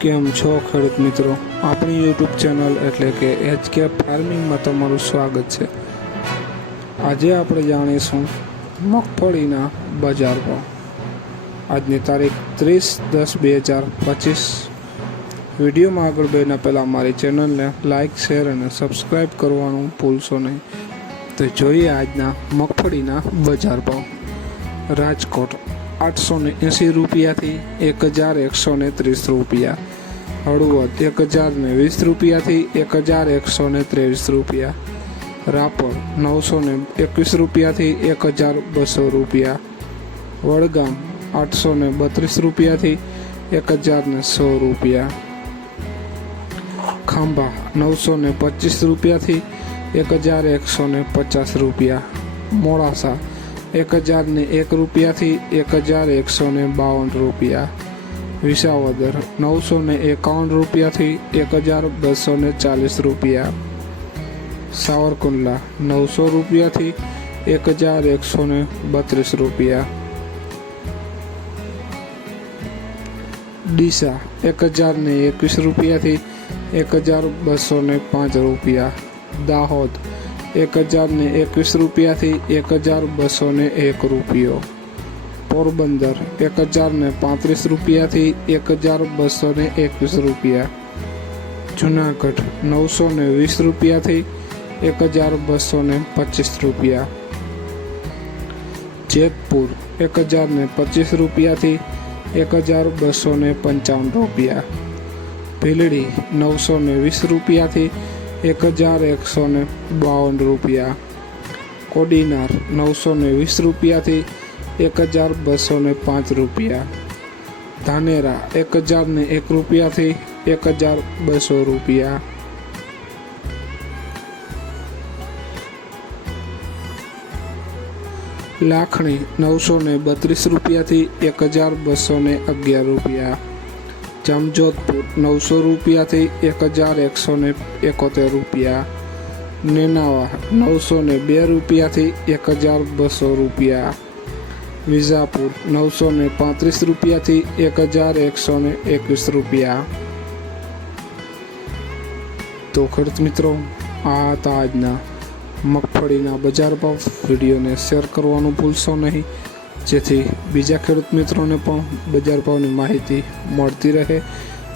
કેમ છો ખેડૂત મિત્રો? આપણી યુટ્યુબ ચેનલ એટલે કે એચ કે ફાર્મિંગમાં તમારું સ્વાગત છે. આજે આપણે જાણીશું મગફળીના બજાર ભાવ. આજની તારીખ ત્રીસ દસ બે હજાર પચીસ. વિડીયોમાં આગળ બેના પહેલાં મારી ચેનલને લાઇક શેર અને સબસ્ક્રાઈબ કરવાનું ભૂલશો નહીં. તો જોઈએ આજના મગફળીના બજાર ભાવ. રાજકોટ. આઠસો ને એંસી રૂપિયાથી એક હજાર એકસો ને ત્રીસ રૂપિયા હળવદ એક હજાર ને વીસ રૂપિયાથી એક હજાર એકસો ને ત્રેવીસ રૂપિયા રાપર નવસો ને એકવીસ રૂપિયાથી એક હજાર બસો રૂપિયા વડગામ આઠસો ને બત્રીસ રૂપિયાથી એક હજાર ને સો રૂપિયા ખાંભા નવસો ને પચીસ રૂપિયાથી એક હજાર એકસો ને પચાસ રૂપિયા મોડાસા એક હજાર ને એક રૂપિયાથી એક હજાર એકસો ને બાવન રૂપિયા. વિસાવદર, નવસો ને એકાવન રૂપિયાથી એક હજાર બસો ને ચાલીસ રૂપિયા. સાવરકુંડલા, નવસો રૂપિયાથી એક હજાર એકસો ને બત્રીસ રૂપિયા. ડીસા, એક હજાર ને એકવીસ રૂપિયાથી એક હજાર બસો ને પાંચ રૂપિયા. દાહોદ એક હજાર ને એકવીસ રૂપિયાથી એક હજાર બસો ને એક રૂપિયો. પોરબંદર, એક હજાર ને પાંત્રીસ રૂપિયાથી એક હજાર બસો ને એકવીસ રૂપિયા. જુનાગઢ, નવસો ને વીસ રૂપિયાથી એક હજાર બસો ને પચીસ રૂપિયા. જેતપુર, એક હજાર ને પચીસ રૂપિયાથી એક હજાર બસો ને પંચાવન રૂપિયા. ભીલડી, નવસો ને વીસ રૂપિયાથી એક હજાર એકસો ને બાવન રૂપિયા. કોડીનાર નવસો ને વીસ રૂપિયાથી એક હજાર બસો ને પાંચ રૂપિયા. ધાનેરા એક હજાર ને એક રૂપિયાથી એક હજાર બસો રૂપિયા. લાખણી નવસો ને બત્રીસ રૂપિયાથી એક હજાર બસો ને અગિયાર રૂપિયા. જામજોધપુર નવસો રૂપિયાથી એક હજાર એકસો ને એકોતેર રૂપિયા. નેનાવા નવસો ને બે રૂપિયાથી એક હજાર બસો રૂપિયા. વિજાપુર નવસો ને પાંત્રીસ રૂપિયાથી એક હજાર એકસો ને એકવીસ રૂપિયા. તો ખર્ચ મિત્રો, આ હતા આજના મગફળીના બજાર ભાવ. વિડીયોને શેર કરવાનું ભૂલશો નહીં. જેથી બીજા ખેડૂત મિત્રોને પણ બજાર ભાવની માહિતી મળતી રહે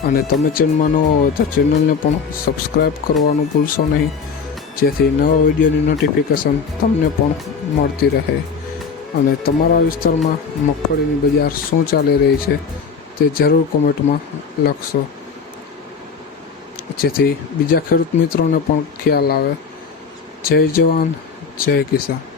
અને તમે ચેનલમાં ન હોય તો ચેનલને પણ સબસ્ક્રાઈબ કરવાનું ભૂલશો નહીં. જેથી નવા વિડીયોની નોટિફિકેશન તમને પણ મળતી રહે. અને તમારા વિસ્તારમાં મગફળીની બજાર શું ચાલી રહી છે તે જરૂર કોમેન્ટમાં લખશો. જેથી બીજા ખેડૂત મિત્રોને પણ ખ્યાલ આવે. જય જવાન, જય કિસાન.